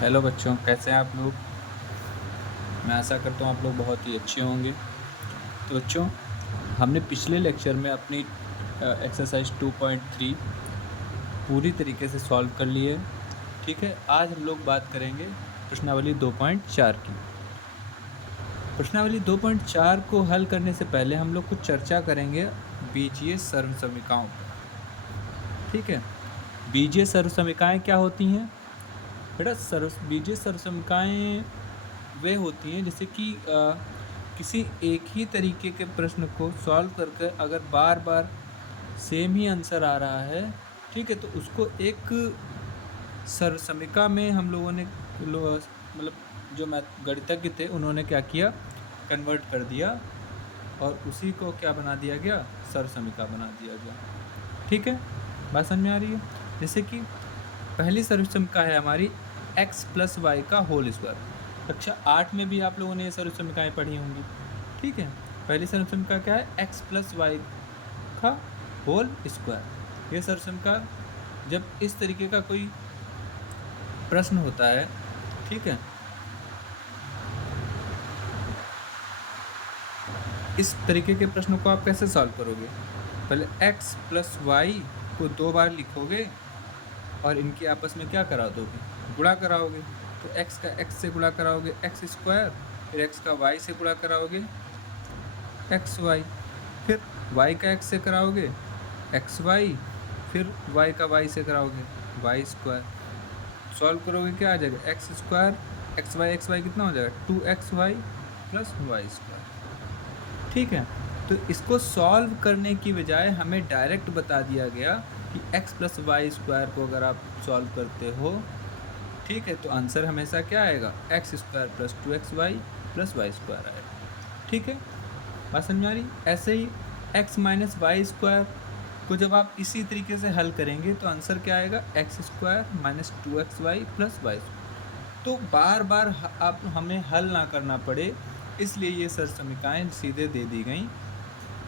Hello बच्चों, कैसे हैं आप लोग। मैं आशा करता हूँ आप लोग बहुत ही अच्छे होंगे। तो बच्चों, हमने पिछले लेक्चर में अपनी एक्सरसाइज 2.3 पूरी तरीके से सॉल्व कर ली है। ठीक है, आज हम लोग बात करेंगे प्रश्नावली 2.4 की। प्रश्नावली 2.4 को हल करने से पहले हम लोग कुछ चर्चा करेंगे बीजीय सर्वसमीकाओं पर। ठीक है, बीजीय सर्वसमीकाएँ क्या होती हैं बेटा? बीजीय सर्वसमीकाएँ वे होती हैं जैसे कि किसी एक ही तरीके के प्रश्न को सॉल्व करके अगर बार बार सेम ही आंसर आ रहा है, ठीक है, तो उसको एक सर्वसमीका में हम लोगों ने मतलब जो गणितज्ञ थे उन्होंने क्या किया, कन्वर्ट कर दिया और उसी को क्या बना दिया गया, सर्वसमीका बना दिया गया। ठीक है, बात समझ में आ रही है। जैसे कि पहली सर्वसमीका है हमारी x + y का होल स्क्वायर। कक्षा 8 में भी आप लोगों ने ये सर्वसमीकाएँ पढ़ी होंगी। ठीक है, पहली सर्वसमीका क्या है, x + y का होल स्क्वायर। ये सर्वसमीका जब इस तरीके का कोई प्रश्न होता है, ठीक है, इस तरीके के प्रश्न को आप कैसे सॉल्व करोगे? पहले x + y को 2 बार लिखोगे और इनके आपस में क्या करा दोगे, गुणा कराओगे। तो x का x से गुणा कराओगे x², फिर x का y से गुणा कराओगे xy, फिर y का x से कराओगे xy, फिर y का y से कराओगे y²। सॉल्व करोगे क्या आ जाएगा, x² xy कितना हो जाएगा, 2xy + y²। ठीक है, तो इसको सॉल्व करने की बजाय हमें डायरेक्ट बता दिया गया कि x + y² को अगर आप सॉल्व करते हो, ठीक है, तो आंसर हमेशा क्या आएगा, x² + 2xy + y² आएगा। ठीक है, बात समझ में आ रही। ऐसे ही x - y² को जब आप इसी तरीके से हल करेंगे तो आंसर क्या आएगा, x² - 2xy + y। तो बार बार आप हमें हल ना करना पड़े, इसलिए ये सर्वसमीकाएँ सीधे दे दी गई,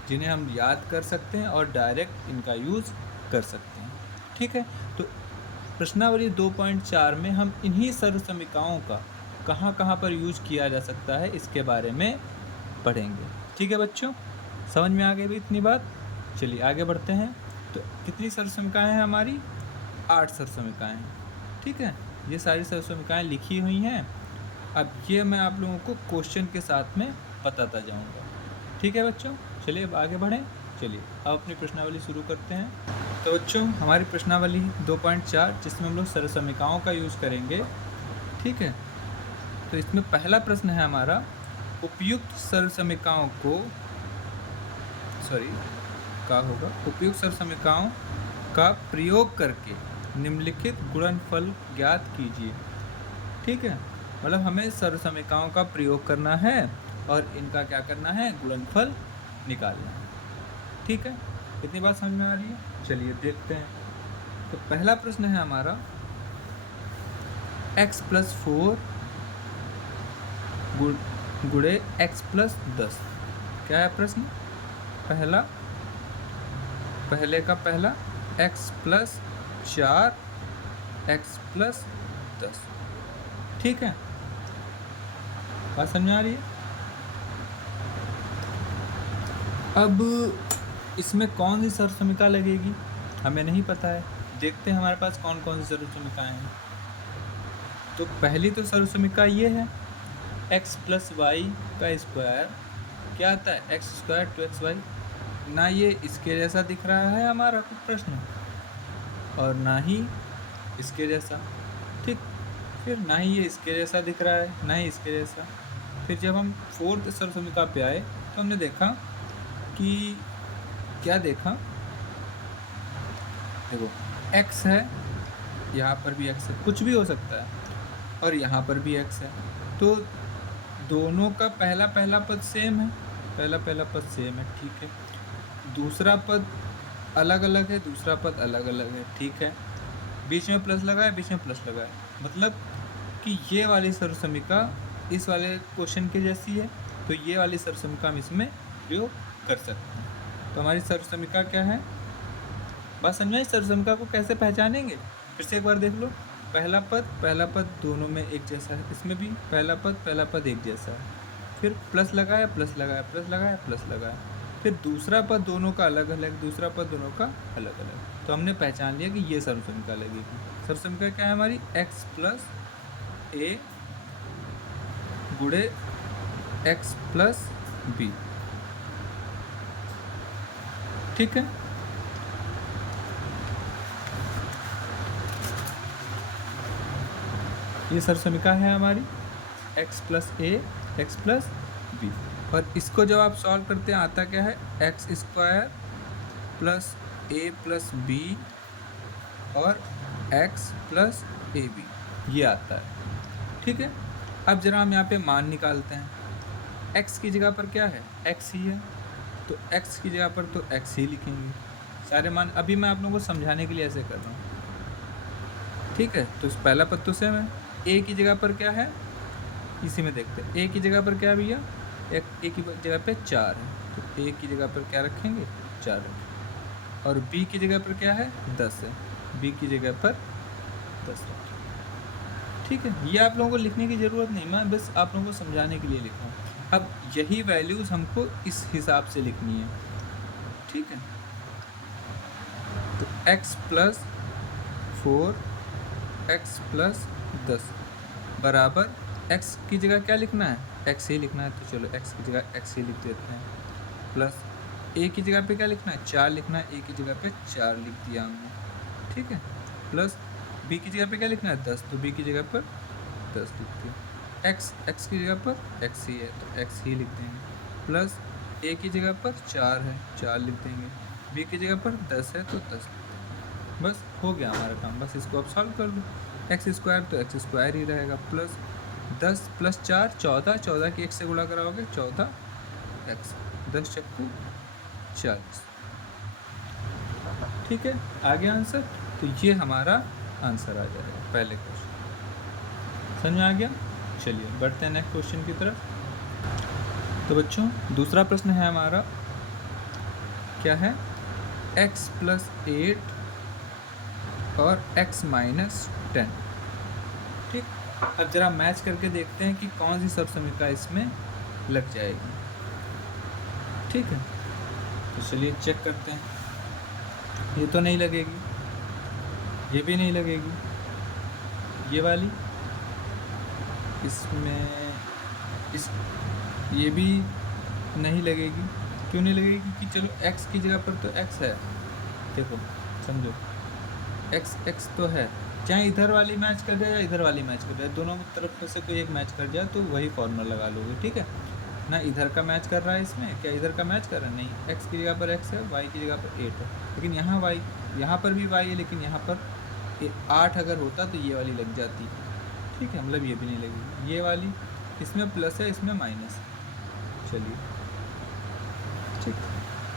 जिन्हें हम याद कर सकते हैं और डायरेक्ट इनका यूज़ कर सकते हैं। ठीक है, तो प्रश्नावली 2.4 में हम इन्हीं सर्वसमीकाओं का कहाँ-कहाँ पर यूज़ किया जा सकता है, इसके बारे में पढ़ेंगे। ठीक है बच्चों, समझ में आ गई इतनी बात? चलिए आगे बढ़ते हैं। तो कितनी सर्वसमीकाएँ हैं हमारी? 8 सर्वसमीकाएँ हैं। ठीक है, ये सारी सर्वसमीकाएँ लिखी हुई हैं। अब ये मैं आप लोगों को क्वेश्चन के साथ में बताता जाऊँगा। ठीक है बच्चों, चलिए अब आगे बढ़ें। चलिए अब अपनी प्रश्नावली शुरू करते हैं। तो बच्चों, हमारी प्रश्नावली 2.4 जिसमें हम लोग सर्वसमीकाओं का यूज़ करेंगे। ठीक है, तो इसमें पहला प्रश्न है हमारा, उपयुक्त सर्वसमीकाओं को उपयुक्त सर्वसमीकाओं का प्रयोग करके निम्नलिखित गुणनफल ज्ञात कीजिए। ठीक है, मतलब हमें सर्वसमीकाओं का प्रयोग करना है और इनका क्या करना है, गुणनफल निकालना है। ठीक है, इतनी बात समझ में आ रही है। चलिए देखते हैं। तो पहला प्रश्न है हमारा, x + 4 गुणे x + 10। क्या है प्रश्न? पहले का पहला x + 4 x + 10। ठीक है, बात समझ में आ रही है। अब इसमें कौन सी सर्वसमीका लगेगी हमें नहीं पता है। देखते हैं हमारे पास कौन कौन सी सर्वसमीकाएँ हैं। तो पहली तो सर्वसमीका ये है, x + y का स्क्वायर क्या आता है, x² 2xy। ना ये इसके जैसा दिख रहा है हमारा प्रश्न, और ना ही इसके जैसा। ठीक, फिर ना ही ये इसके जैसा दिख रहा है, ना ही इसके जैसा। फिर जब हम 4th सर्वसमीका पे आए तो हमने देखा कि क्या देखा, देखो x है, यहाँ पर भी x है, कुछ भी हो सकता है, और यहाँ पर भी x है। तो दोनों का पहला पद सेम है, पहला पद सेम है। ठीक है, दूसरा पद अलग अलग है, दूसरा पद अलग अलग है। ठीक है, बीच में प्लस लगा है, बीच में प्लस लगा है, मतलब कि ये वाली सर्वसमीका इस वाले क्वेश्चन के जैसी है, तो ये वाली सर्वसमीका हम इसमें प्रयोग कर सकते हैं। तो हमारी सर्वसमीका क्या है, बात समझ में आई? सर्वसमीका को कैसे पहचानेंगे, फिर से एक बार देख लो। पहला पद दोनों में एक जैसा है, इसमें भी पहला पद एक जैसा है। फिर प्लस लगाया, प्लस लगाया, प्लस लगाया, प्लस लगाया। फिर दूसरा पद दोनों का अलग अलग, दूसरा पद दोनों का अलग अलग। तो हमने पहचान लिया कि ये सर्वसमीका लगेगी। सर्वसमीका क्या है हमारी? x प्लस ए गुणे x प्लस बी। ठीक है, ये सर्वसमीका है हमारी x प्लस ए एक्स प्लस बी। और इसको जब आप सॉल्व करते हैं आता क्या है? X square plus a plus B और x प्लस ए बी, ये आता है। ठीक है, अब जरा हम यहाँ पे मान निकालते हैं। x की जगह पर क्या है? x ही है, तो x की जगह पर तो x ही लिखेंगे सारे मान। अभी मैं आप लोगों को समझाने के लिए ऐसे कर रहा हूँ। ठीक है, तो पहला पद तो सेम है। a की जगह पर क्या है? इसी में देखते हैं। a की जगह पर क्या भैया? a की जगह पे 4 है, तो a की जगह पर क्या रखेंगे? 4 रखेंगे। और b की जगह पर क्या है? 10 है, b की जगह पर 10 रखेंगे। ठीक है, ये आप लोगों को लिखने की ज़रूरत नहीं, मैं बस आप लोगों को समझाने के लिए लिखा हूँ। अब यही वैल्यूज़ हमको इस हिसाब से लिखनी है। ठीक है, तो x प्लस 4 x प्लस 10 बराबर x की जगह क्या लिखना है? x ही लिखना है, तो चलो x की जगह x ही लिख देते हैं। प्लस a की जगह पे क्या लिखना है? 4 लिखना है, a की जगह पे 4 लिख दिया हमने। ठीक है, प्लस b की जगह पे क्या लिखना है? 10, तो b की जगह पर 10 लिख दिया। x की जगह पर x ही है, तो x ही लिख देंगे। प्लस a की जगह पर 4 है, 4 लिख देंगे। b की जगह पर 10 है, तो 10 लिख देंगे। बस हो गया हमारा काम। बस इसको आप सॉल्व कर लो। एक्स स्क्वायर तो एक्स स्क्वायर ही रहेगा, प्लस 10 प्लस 4 14, 14 की 1 से गुणा कराओगे 14 एक्स, 10 चक्कू 40। ठीक है, आ गया आंसर। तो ये हमारा आंसर आ जाएगा पहले क्वेश्चन। समझ में आ गया? चलिए बढ़ते हैं नेक्स्ट क्वेश्चन की तरफ। तो बच्चों दूसरा प्रश्न है हमारा, क्या है? x प्लस 8 और x माइनस 10। ठीक, अब जरा मैच करके देखते हैं कि कौन सी सर्वसमीका इसमें लग जाएगी। ठीक है, तो चलिए चेक करते हैं। ये तो नहीं लगेगी, ये भी नहीं लगेगी, ये वाली इसमें ये भी नहीं लगेगी। क्यों नहीं लगेगी? क्योंकि चलो x की जगह पर तो x है, देखो समझो x तो है, चाहे इधर वाली मैच कर जाए या इधर वाली मैच कर जाए, दोनों तरफ में से कोई एक मैच कर जाए तो वही फॉर्मूला लगा लोगे। ठीक है ना, इधर का मैच कर रहा है इसमें, क्या इधर का मैच कर रहा है? नहीं, x की जगह पर x है, y की जगह पर 8 है, लेकिन यहाँ y, यहाँ पर भी y है, लेकिन यहाँ पर 8 अगर होता तो ये वाली लग जाती। ठीक है, मतलब ये भी नहीं लगेगी। ये वाली इसमें प्लस है, इसमें माइनस है। चलिए ठीक,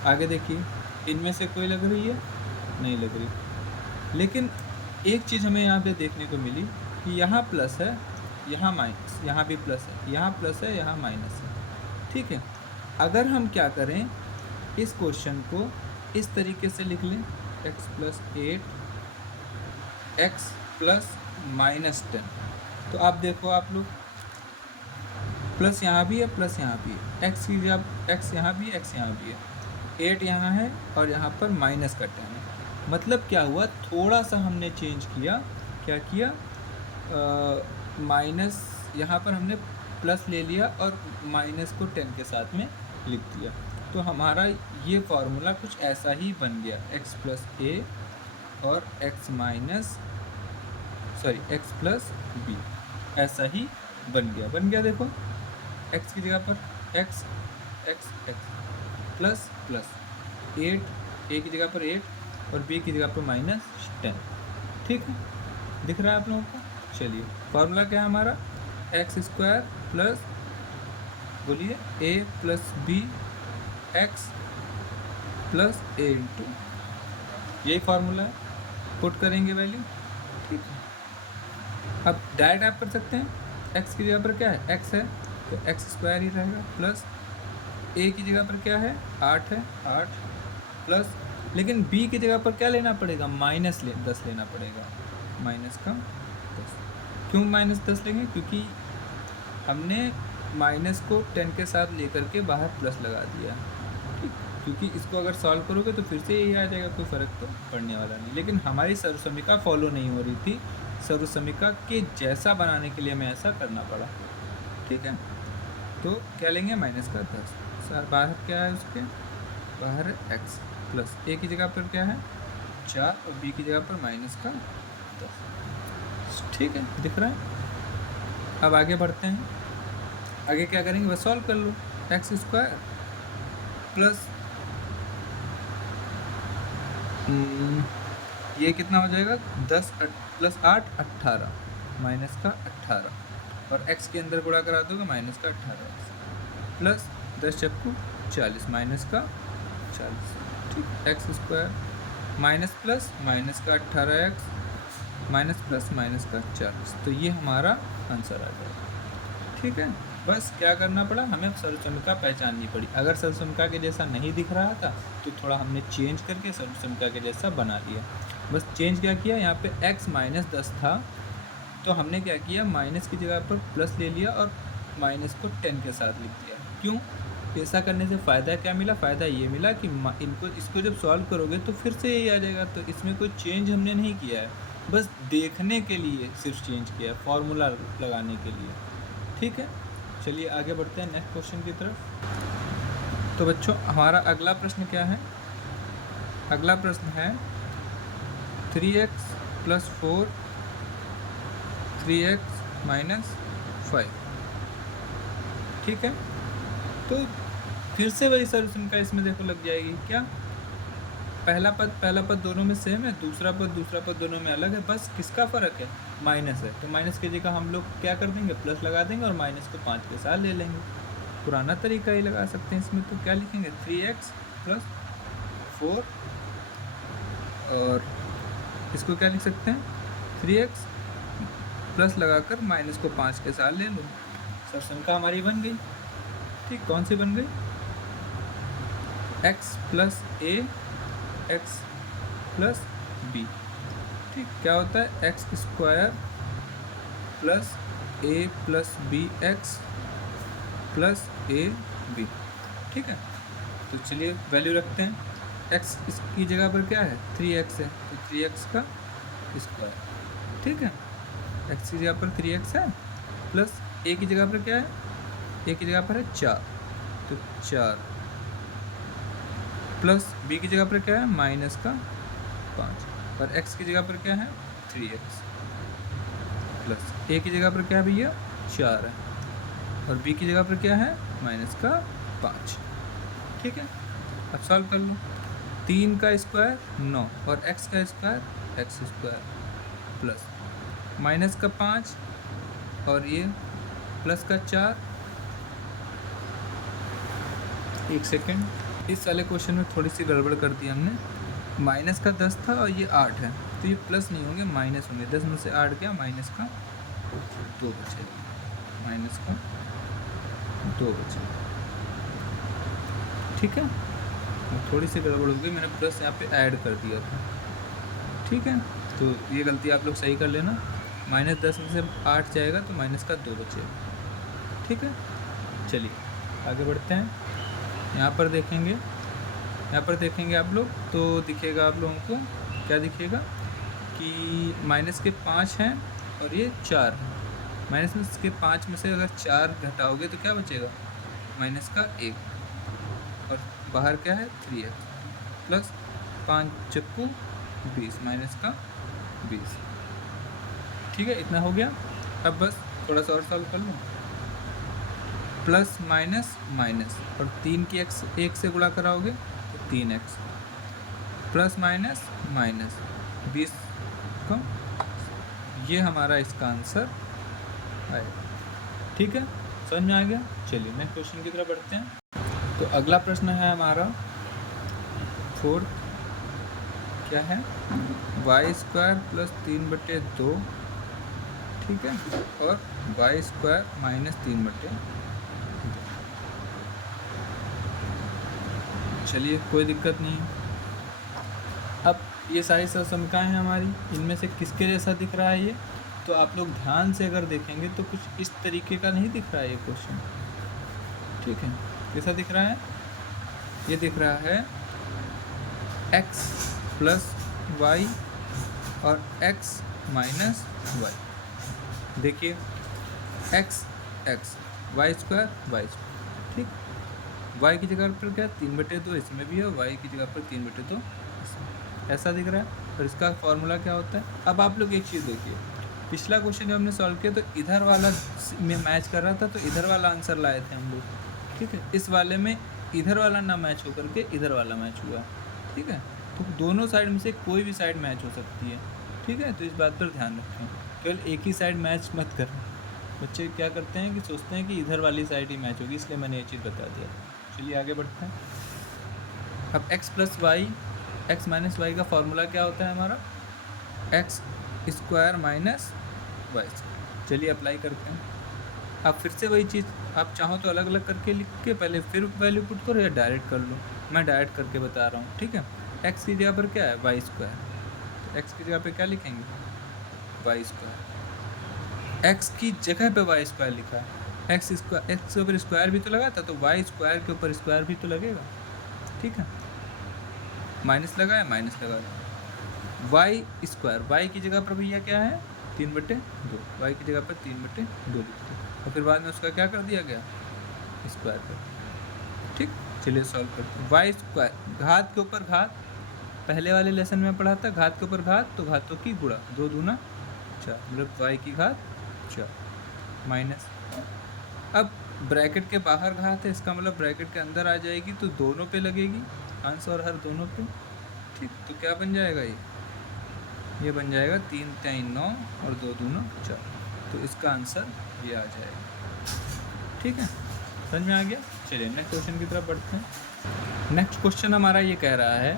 आगे देखिए, इनमें से कोई लग रही है? नहीं लग रही। लेकिन एक चीज़ हमें यहाँ पे देखने को मिली कि यहाँ प्लस है, यहाँ माइनस, यहाँ भी प्लस है, यहाँ प्लस है, यहाँ माइनस है। ठीक है, अगर हम क्या करें, इस क्वेश्चन को इस तरीके से लिख लें, x plus 8 x plus minus 10। तो आप देखो, आप लोग प्लस यहाँ भी है, प्लस यहाँ भी है, x की जगह x यहाँ भी है, x यहाँ भी है, 8 यहाँ है और यहाँ पर माइनस का 10 है। मतलब क्या हुआ, थोड़ा सा हमने चेंज किया। क्या किया? माइनस यहाँ पर हमने प्लस ले लिया और माइनस को 10 के साथ में लिख दिया। तो हमारा ये फार्मूला कुछ ऐसा ही बन गया, x प्लस ए और x प्लस बी, ऐसा ही बन गया। देखो x की जगह पर x प्लस प्लस 8, a की जगह पर 8 और b की जगह पर माइनस 10। ठीक है, दिख रहा है आप लोगों को? चलिए, फार्मूला क्या है हमारा? एक्स स्क्वायर प्लस, बोलिए, a plus b x plus a into, यही फार्मूला है। पुट करेंगे वैल्यू। ठीक है, अब डायरेक्ट आप कर सकते हैं, x की जगह पर क्या है? x है, तो एक्स स्क्वायर ही रहेगा, प्लस a की जगह पर क्या है? 8 है, 8 प्लस, लेकिन b की जगह पर क्या लेना पड़ेगा? माइनस 10 लेना पड़ेगा, माइनस का 10। क्यों -10 लेंगे? क्योंकि हमने माइनस को 10 के साथ लेकर के बाहर प्लस लगा दिया, ठीक। क्योंकि इसको अगर सॉल्व करोगे तो फिर से यही आ जाएगा, कोई फ़र्क तो पड़ने वाला नहीं। लेकिन हमारी सर्वसमीका फॉलो नहीं हो रही थी, सर्वसमीका के जैसा बनाने के लिए हमें ऐसा करना पड़ा, ठीक है। तो क्या लेंगे? -10। बाहर क्या है उसके? बाहर है x प्लस a की जगह पर क्या है 4 और b की जगह पर -10, ठीक है, दिख रहा है। अब आगे बढ़ते हैं। आगे क्या करेंगे? बस सॉल्व कर लो। x² प्लस ये कितना हो जाएगा? 10 प्लस 8 18 -18 और x के अंदर गुणा करा दोगे -18 प्लस 10 चक्कू 40 -40, ठीक। x² minus plus -18x minus plus -40, तो ये हमारा आंसर आ जाएगा, ठीक है। बस क्या करना पड़ा? हमें सर्वसमीका पहचाननी पड़ी। अगर सर्वसमीका के जैसा नहीं दिख रहा था तो थोड़ा हमने चेंज करके सर्वसमीका के जैसा बना लिया। बस चेंज क्या किया? यहाँ पे x -10 था तो हमने क्या किया? माइनस की जगह पर प्लस ले लिया और माइनस को 10 के साथ लिख दिया। क्यों? ऐसा करने से फ़ायदा क्या मिला? फ़ायदा ये मिला कि इसको जब सॉल्व करोगे तो फिर से यही आ जाएगा। तो इसमें कोई चेंज हमने नहीं किया है, बस देखने के लिए सिर्फ चेंज किया है, फॉर्मूला लगाने के लिए, ठीक है। चलिए आगे बढ़ते हैं नेक्स्ट क्वेश्चन की तरफ। तो बच्चों हमारा अगला प्रश्न क्या है? अगला प्रश्न है 3x + 4 3x - 5, ठीक है। तो फिर से वही सर्वसमीका इसमें देखो लग जाएगी। क्या? पहला पद दोनों में सेम है, दूसरा पद दोनों में अलग है, बस किसका फ़र्क है? माइनस है। तो माइनस की जगह हम लोग क्या कर देंगे? प्लस लगा देंगे और माइनस को 5 के साथ ले लेंगे। पुराना तरीका ही लगा सकते हैं इसमें। तो क्या लिखेंगे? 3x + 4 और इसको क्या लिख सकते हैं? 3x प्लस लगाकर माइनस को 5 के साथ ले लो। सर्वसमीका हमारी बन गई, ठीक। कौन सी बन गई? x + a x + b, ठीक। क्या होता है? x² + a + bx + ab, ठीक है। तो चलिए वैल्यू रखते हैं। x इसकी जगह पर क्या है? 3x है, तो 3x का स्क्वायर, ठीक है। x की जगह पर 3x है प्लस a की जगह पर क्या है? a की जगह पर है 4, तो 4 प्लस b की जगह पर क्या है? -5 और x की जगह पर क्या है? 3x प्लस a की जगह पर क्या है भैया? 4 है और b की जगह पर क्या है? -5, ठीक है। अब सॉल्व कर लो। 3 का स्क्वायर 9 और x का स्क्वायर x² प्लस माइनस का 5 और ये प्लस का 4। एक सेकेंड, इस वाले क्वेश्चन में थोड़ी सी गड़बड़ कर दी हमने। माइनस का 10 था और ये 8 है, तो ये प्लस नहीं होंगे, माइनस होंगे। 10 में से 8 गया, माइनस का 2 बचेगा, माइनस का 2 बचेगा, ठीक है। थोड़ी सी गड़बड़ हो गई, मैंने प्लस यहाँ पे ऐड कर दिया था, ठीक है। तो ये गलती आप लोग सही कर लेना। -10 में से 8 जाएगा तो माइनस का 2 बचेगा, ठीक है। चलिए आगे बढ़ते हैं। यहाँ पर देखेंगे आप लोग तो दिखेगा आप लोगों को, क्या दिखेगा कि माइनस के 5 हैं और ये 4 है। माइनस में के 5 में से अगर 4 घटाओगे तो क्या बचेगा? माइनस का 1 और बाहर क्या है? 3x प्लस 5 चक्कू 20 माइनस का 20, ठीक है। इतना हो गया। अब बस थोड़ा सा और सॉल्व कर लो। प्लस माइनस माइनस और 3 की x 1 से गुणा कराओगे तो 3x प्लस माइनस माइनस 20 का, ये हमारा इसका आंसर आएगा, ठीक है। समझ में आ गया? चलिए नेक्स्ट क्वेश्चन की तरफ बढ़ते हैं। तो अगला प्रश्न है हमारा 4, क्या है? y² + 3/2, ठीक है, और y² - 3/2। चलिए कोई दिक्कत नहीं है। अब ये सारी सर्वसमीकाएँ हैं हमारी, इनमें से किसके जैसा दिख रहा है ये? तो आप लोग ध्यान से अगर देखेंगे तो कुछ इस तरीके का नहीं दिख रहा है ये क्वेश्चन, ठीक है। कैसा दिख रहा है? ये दिख रहा है x प्लस वाई और x माइनस वाई। देखिए x x y square y square, ठीक। y की जगह पर क्या 3/2 इसमें भी है, y की जगह पर 3/2 इसमें, ऐसा दिख रहा है। और इसका फॉर्मूला क्या होता है? अब आप लोग एक चीज़ देखिए, पिछला क्वेश्चन जब हमने सॉल्व किया तो इधर वाला में मैच कर रहा था, तो इधर वाला आंसर लाए थे हम लोग, ठीक है। इस वाले में इधर वाला ना मैच होकर के इधर वाला मैच हुआ, ठीक है। तो दोनों साइड में से कोई भी साइड मैच हो सकती है, ठीक है। तो इस बात पर ध्यान रखें, केवल एक ही साइड मैच मत करें। बच्चे क्या करते हैं कि सोचते हैं कि इधर वाली साइड ही मैच होगी, इसलिए मैंने ये चीज़ बता दिया। चलिए आगे बढ़ते हैं। अब x plus y x minus y का फॉर्मूला क्या होता है हमारा? X square minus y. चलिए अप्लाई करते हैं। आप फिर से वही चीज़, आप चाहो तो अलग अलग करके लिख के पहले फिर वैल्यू पुट करो या डायरेक्ट कर लो, मैं डायरेक्ट करके बता रहा हूँ, ठीक है। x की जगह पर क्या है? वाई स्क्वायर, तो x की जगह पर क्या लिखेंगे? Y square. x की जगह पे वाई स्क्वायर लिखा है, एक्स के ऊपर स्क्वायर भी तो लगा था, तो वाई स्क्वायर के ऊपर स्क्वायर भी तो लगेगा, ठीक है। माइनस लगा है, माइनस लगा है। वाई स्क्वायर, वाई की जगह पर भैया क्या है? 3/2, वाई की जगह पर 3/2 लिखते हैं, और फिर बाद में उसका क्या कर दिया गया? स्क्वायर कर, ठीक। चलिए सॉल्व करते हैं। वाई स्क्वायर, घात के ऊपर घात, पहले वाले लेसन में पढ़ा था, घात के ऊपर घात, तो घातों की गुणा, 2 दूना 4, मतलब वाई की घात 4 माइनस। अब ब्रैकेट के बाहर घात है, इसका मतलब ब्रैकेट के अंदर आ जाएगी, तो दोनों पे लगेगी, अंश और हर दोनों पे, ठीक। तो क्या बन जाएगा? ये बन जाएगा 3 3 9 और 2 दूना 4, तो इसका आंसर ये आ जाएगा, ठीक है। समझ में आ गया? चलिए नेक्स्ट क्वेश्चन की तरफ बढ़ते हैं। नेक्स्ट क्वेश्चन हमारा ये कह रहा है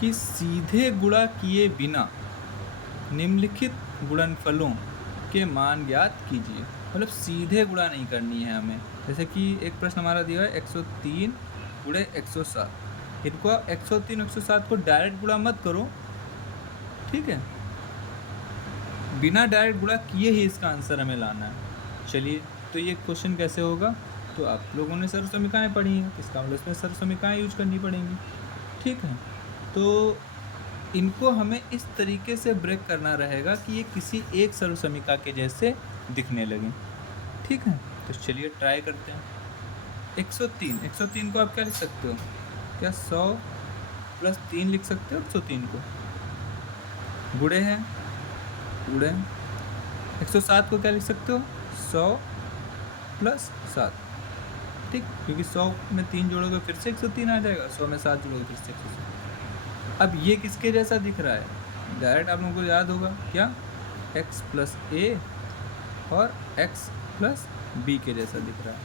कि सीधे गुणा किए बिना निम्नलिखित गुणनफलों के मान ज्ञात कीजिए। मतलब सीधे गुणा नहीं करनी है हमें। जैसे कि एक प्रश्न हमारा दिया है 103 गुणे 107, इनको 103 107 को डायरेक्ट गुणा मत करो, ठीक है। बिना डायरेक्ट गुणा किए ही इसका आंसर हमें लाना है। चलिए, तो ये क्वेश्चन कैसे होगा? तो आप लोगों ने सर्वसमीकाएँ पढ़ी हैं, इसका मतलब इसमें सर्वसमीकाएँ यूज करनी पड़ेंगी, ठीक है। तो इनको हमें इस तरीके से ब्रेक करना रहेगा कि ये किसी एक सर्वसमीका के जैसे दिखने लगें, ठीक है। तो चलिए ट्राई करते हैं। 103 को आप क्या लिख सकते हो? क्या 100 प्लस 3 लिख सकते हो 103 को? गुणे हैं, गुणे। 107 को क्या लिख सकते हो? 100 प्लस 7, ठीक, क्योंकि 100 में 3 जोड़ोगे फिर से 103 आ जाएगा, 100 में 7 जोड़ोगे फिर से 107। अब ये किसके जैसा दिख रहा है? डायरेक्ट आप लोगों को याद होगा क्या? x प्लस ए और x प्लस बी के जैसा दिख रहा है,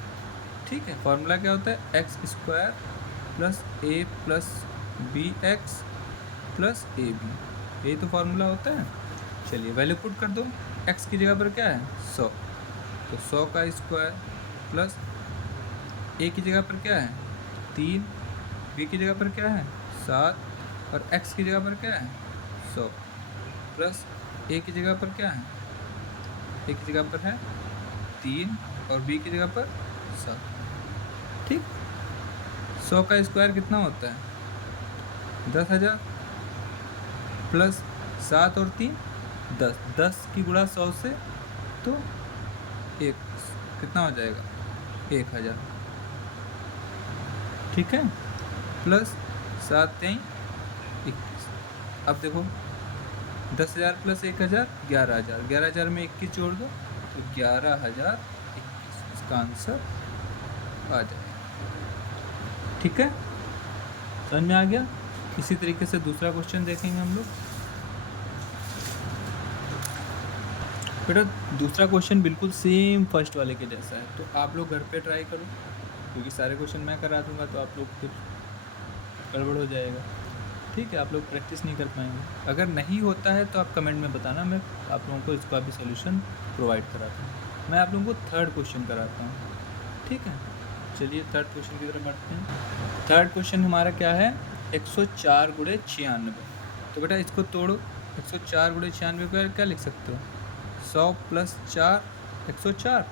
ठीक है। फॉर्मूला क्या होता है? X square plus a plus b x plus a b, यही तो फार्मूला होता है। चलिए वैल्यू पुट कर दो। x की जगह पर क्या है? 100, तो 100 का स्क्वायर प्लस a की जगह पर क्या है? 3, b की जगह पर क्या है? 7, और x की जगह पर क्या है? 100, प्लस a की जगह पर क्या है? a की जगह पर है 3 और b की जगह पर 7, ठीक। 100 का स्क्वायर कितना होता है? 10,000, प्लस 7 और 3 10, 10 की गुणा 100 से, तो एक कितना हो जाएगा? 1,000, ठीक है। प्लस 7 3 21। अब देखो 10,000 प्लस 1,000 11,000, 11,000 में 21 जोड़ दो तो 11,021, इसका आंसर आ जाएगा, ठीक है। समझ में आ गया? इसी तरीके से दूसरा क्वेश्चन देखेंगे हम लोग। बेटा दूसरा क्वेश्चन बिल्कुल सेम फर्स्ट वाले के जैसा है, तो आप लोग घर पे ट्राई करो, क्योंकि सारे क्वेश्चन मैं करा दूंगा तो आप लोग फिर गड़बड़ हो जाएगा, ठीक है। आप लोग प्रैक्टिस नहीं कर पाएंगे। अगर नहीं होता है तो आप कमेंट में बताना, मैं आप लोगों को इसका भी सोल्यूशन प्रोवाइड कराता हूँ। मैं आप लोगों को थर्ड क्वेश्चन कराता हूँ, ठीक है। चलिए थर्ड क्वेश्चन की तरफ बढ़ते हैं। थर्ड क्वेश्चन हमारा क्या है? 104 गुणे 96। तो बेटा इसको तोड़ो, 104 गुणे 96 को क्या लिख सकते हो? 100 प्लस 4 104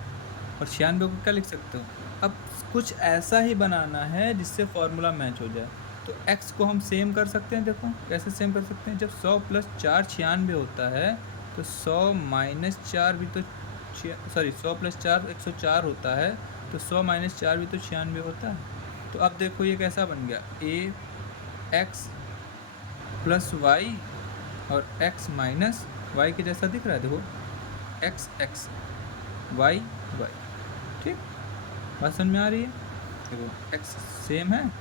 और 96 को क्या लिख सकते हो। अब कुछ ऐसा ही बनाना है जिससे फॉर्मूला मैच हो जाए। तो x को हम सेम कर सकते हैं। देखो कैसे सेम कर सकते हैं, जब 100 प्लस 4 96 होता है तो 100 माइनस 4 भी तो 100 प्लस 4 104 होता है, तो 100 माइनस 4 भी तो 96 होता है। तो अब देखो ये कैसा बन गया, ax प्लस वाई और x माइनस वाई के जैसा दिख रहा है। देखो x x y y, ठीक, बात समझ में आ रही है। देखो x सेम है,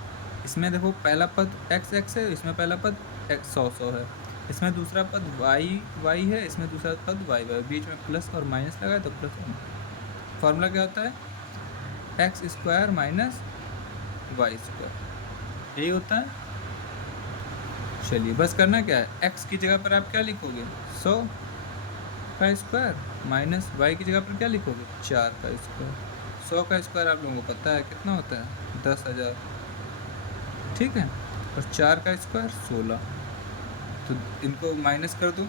इसमें देखो पहला पद x x है, इसमें पहला पद x 100 है, इसमें दूसरा पद y y है, इसमें दूसरा पद y y, बीच में प्लस और माइनस लगा है तो प्लस। फॉर्मूला क्या होता है, x square minus y square, यही होता है। चलिए बस करना क्या है, x की जगह पर आप क्या लिखोगे, 100 का स्क्वायर माइनस वाई की जगह पर क्या लिखोगे, 4 का स्क्वायर। 100 का स्क्वायर आप लोगों को पता है कितना होता है, 10,000, ठीक है, और 4 का स्क्वायर 16। तो इनको माइनस कर दो,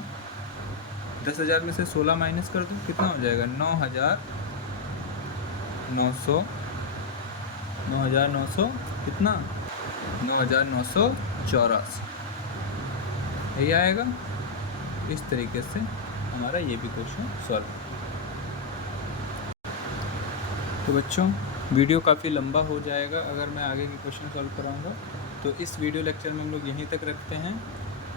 10,000 में से 16 माइनस कर दो, कितना हो जाएगा, 9,900 कितना, 9,984, यही आएगा। इस तरीके से हमारा ये भी क्वेश्चन सॉल्व। तो बच्चों वीडियो काफ़ी लंबा हो जाएगा अगर मैं आगे के क्वेश्चन सॉल्व कराऊंगा, तो इस वीडियो लेक्चर में हम लोग यहीं तक रखते हैं।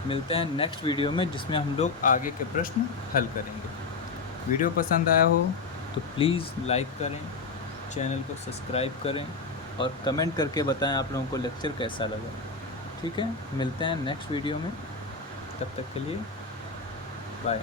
मिलते हैं नेक्स्ट वीडियो में जिसमें हम लोग आगे के प्रश्न हल करेंगे। वीडियो पसंद आया हो तो प्लीज़ लाइक करें, चैनल को सब्सक्राइब करें और कमेंट करके बताएं आप लोगों को लेक्चर कैसा लगा। ठीक है, मिलते हैं नेक्स्ट वीडियो में, तब तक के लिए बाय।